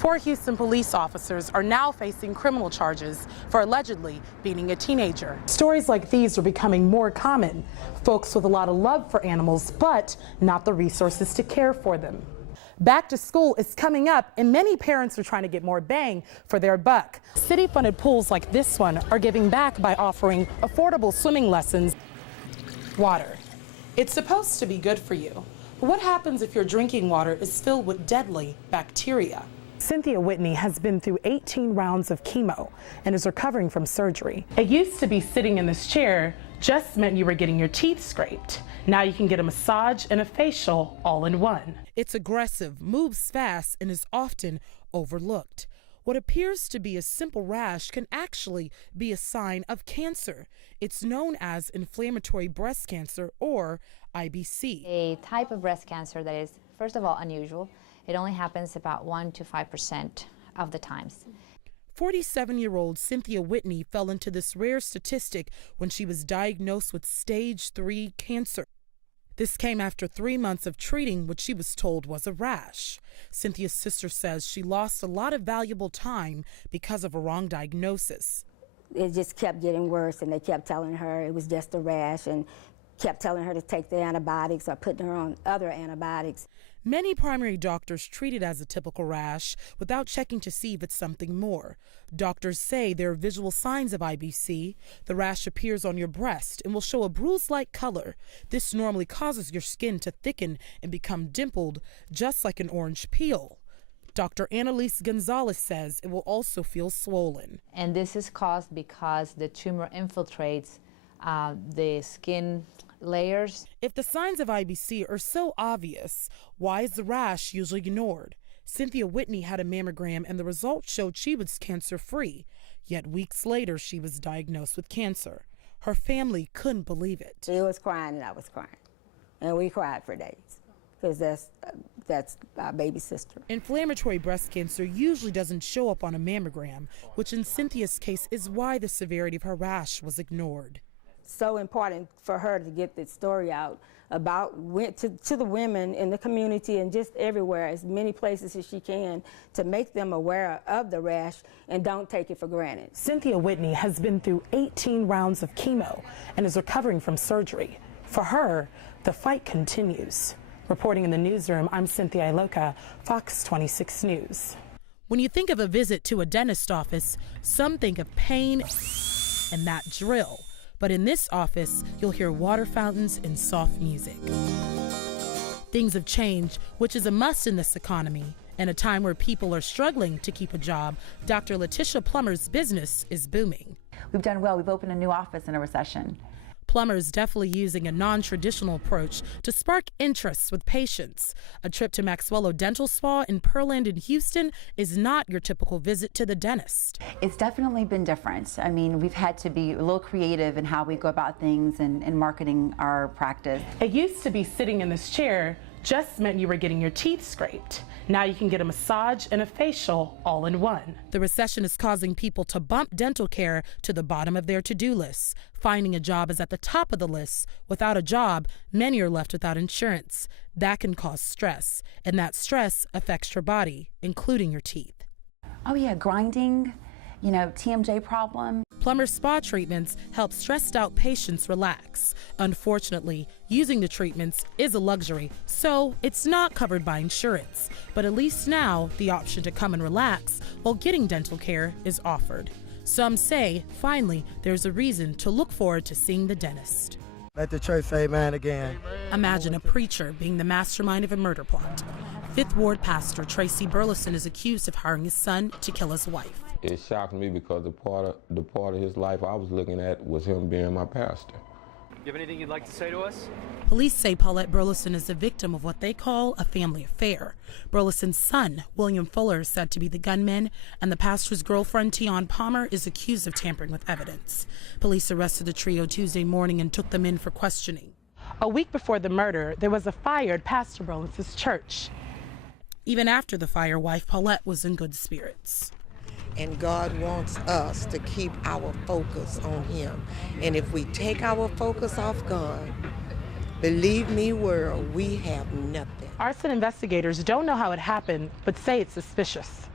4 Houston police officers are now facing criminal charges for allegedly beating a teenager. Stories like these are becoming more common. Folks with a lot of love for animals, but not the resources to care for them. Back to school is coming up, and many parents are trying to get more bang for their buck. City-funded pools like this one are giving back by offering affordable swimming lessons. Water. It's supposed to be good for you. But what happens if your drinking water is filled with deadly bacteria? Cynthia Whitney has been through 18 rounds of chemo and is recovering from surgery. It used to be sitting in this chair just meant you were getting your teeth scraped. Now you can get a massage and a facial all in one. It's aggressive, moves fast, and is often overlooked. What appears to be a simple rash can actually be a sign of cancer. It's known as inflammatory breast cancer, or IBC. A type of breast cancer that is, first of all, unusual. It only happens about 1 to 5% of the times. 47-year-old Cynthia Whitney fell into this rare statistic when she was diagnosed with stage 3 cancer. This came after 3 months of treating what she was told was a rash. Cynthia's sister says she lost a lot of valuable time because of a wrong diagnosis. It just kept getting worse, and they kept telling her it was just a rash and kept telling her to take the antibiotics or putting her on other antibiotics. Many primary doctors treat it as a typical rash without checking to see if it's something more. Doctors say there are visual signs of IBC. The rash appears on your breast and will show a bruise-like color. This normally causes your skin to thicken and become dimpled, just like an orange peel. Dr. Annalise Gonzalez says it will also feel swollen. And this is caused because the tumor infiltrates the skin layers. If the signs of IBC are so obvious, why is the rash usually ignored? Cynthia Whitney had a mammogram and the results showed she was cancer-free. Yet weeks later, she was diagnosed with cancer. Her family couldn't believe it. She was crying and I was crying. And we cried for days because that's our baby sister. Inflammatory breast cancer usually doesn't show up on a mammogram, which in Cynthia's case is why the severity of her rash was ignored. So important for her to get this story out about to the women in the community and just everywhere, as many places as she can, to make them aware of the rash and don't take it for granted. Cynthia Whitney has been through 18 rounds of chemo and is recovering from surgery. For her, the fight continues. Reporting in the newsroom, I'm Cynthia Iloka, Fox 26 News. When you think of a visit to a dentist office, some think of pain and that drill. But in this office, you'll hear water fountains and soft music. Things have changed, which is a must in this economy. In a time where people are struggling to keep a job, Dr. Letitia Plummer's business is booming. We've done well. We've opened a new office in a recession. Plummer's definitely using a non-traditional approach to spark interest with patients. A trip to Maxwello Dental Spa in Pearland in Houston is not your typical visit to the dentist. It's definitely been different. I mean, we've had to be a little creative in how we go about things and marketing our practice. It used to be sitting in this chair just meant you were getting your teeth scraped. Now you can get a massage and a facial all in one. The recession is causing people to bump dental care to the bottom of their to-do lists. Finding a job is at the top of the list. Without a job, many are left without insurance. That can cause stress, and that stress affects your body, including your teeth. Oh yeah, grinding, TMJ problem. Plummer Spa treatments help stressed out patients relax. Unfortunately, using the treatments is a luxury, so it's not covered by insurance. But at least now, the option to come and relax while getting dental care is offered. Some say, finally, there's a reason to look forward to seeing the dentist. Let the church say amen again. Imagine a preacher being the mastermind of a murder plot. Fifth Ward pastor Tracy Burleson is accused of hiring his son to kill his wife. It shocked me because the part of his life I was looking at was him being my pastor. You have anything you'd like to say to us? Police say Paulette Burleson is a victim of what they call a family affair. Burleson's son, William Fuller, is said to be the gunman, and the pastor's girlfriend, Tion Palmer, is accused of tampering with evidence. Police arrested the trio Tuesday morning and took them in for questioning. A week before the murder, there was a fire at Pastor Burleson's church. Even after the fire, wife Paulette was in good spirits. And God wants us to keep our focus on Him. And if we take our focus off God, believe me, world, we have nothing. Arson investigators don't know how it happened, but say it's suspicious.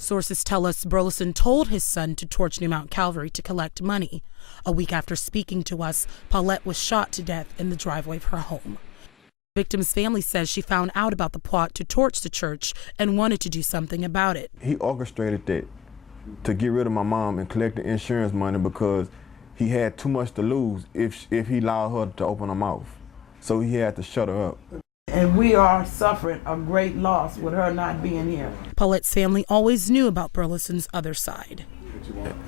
Sources tell us Burleson told his son to torch New Mount Calvary to collect money. A week after speaking to us, Paulette was shot to death in the driveway of her home. The victim's family says she found out about the plot to torch the church and wanted to do something about it. He orchestrated that to get rid of my mom and collect the insurance money because he had too much to lose if he allowed her to open her mouth. So he had to shut her up. And we are suffering a great loss with her not being here. Paulette's family always knew about Burleson's other side.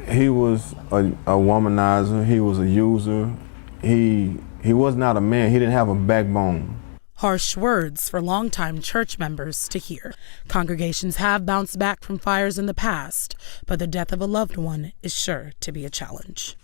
He was a womanizer. He was a user. He was not a man. He didn't have a backbone. Harsh words for longtime church members to hear. Congregations have bounced back from fires in the past, but the death of a loved one is sure to be a challenge.